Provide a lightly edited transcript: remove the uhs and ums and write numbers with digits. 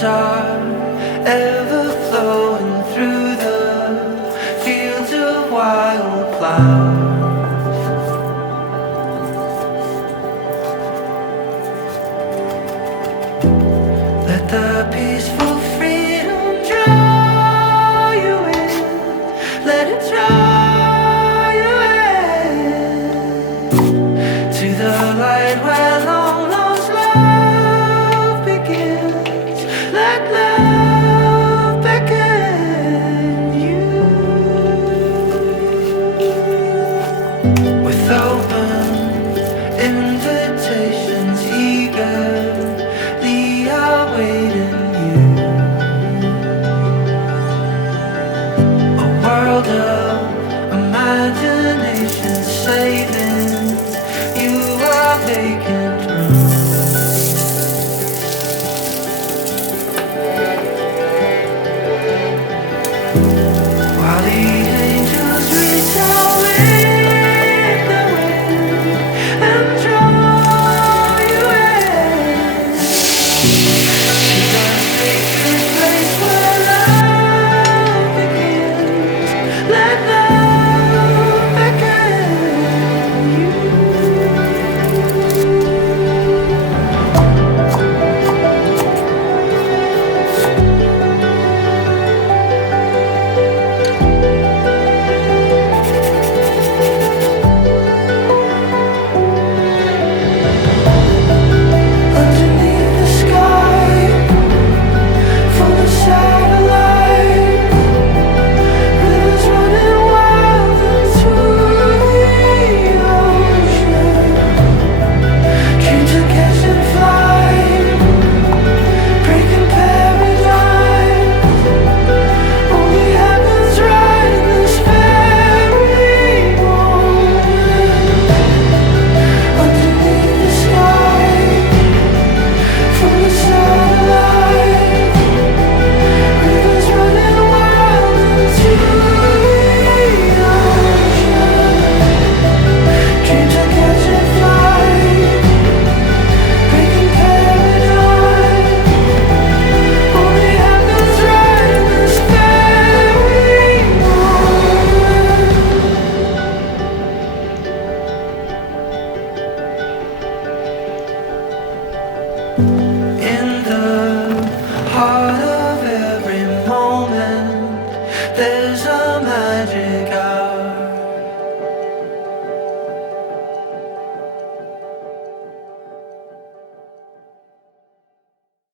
Winds are ever flowing through the fields of wildflowers. Let the peaceful freedom draw you in. Let it draw you in to the light where long lost love begins. Let love beckon you with open invitations, eagerly awaiting you. A world of imagination saving you a vacant room. While the angels reach out with the wind and draw you in to the sacred place where love begins. Let love beckon you. Underneath the sky, full of satellites, rivers running wild into the ocean. Dreams of catching flight, breaking paradigms. Only happens right in this very moment. Underneath the sky, full of satellites, rivers running wild into the ocean. Dreams of catching flight, breaking paradigms. Only happens right in this very moment. In the heart of every moment, there's a magic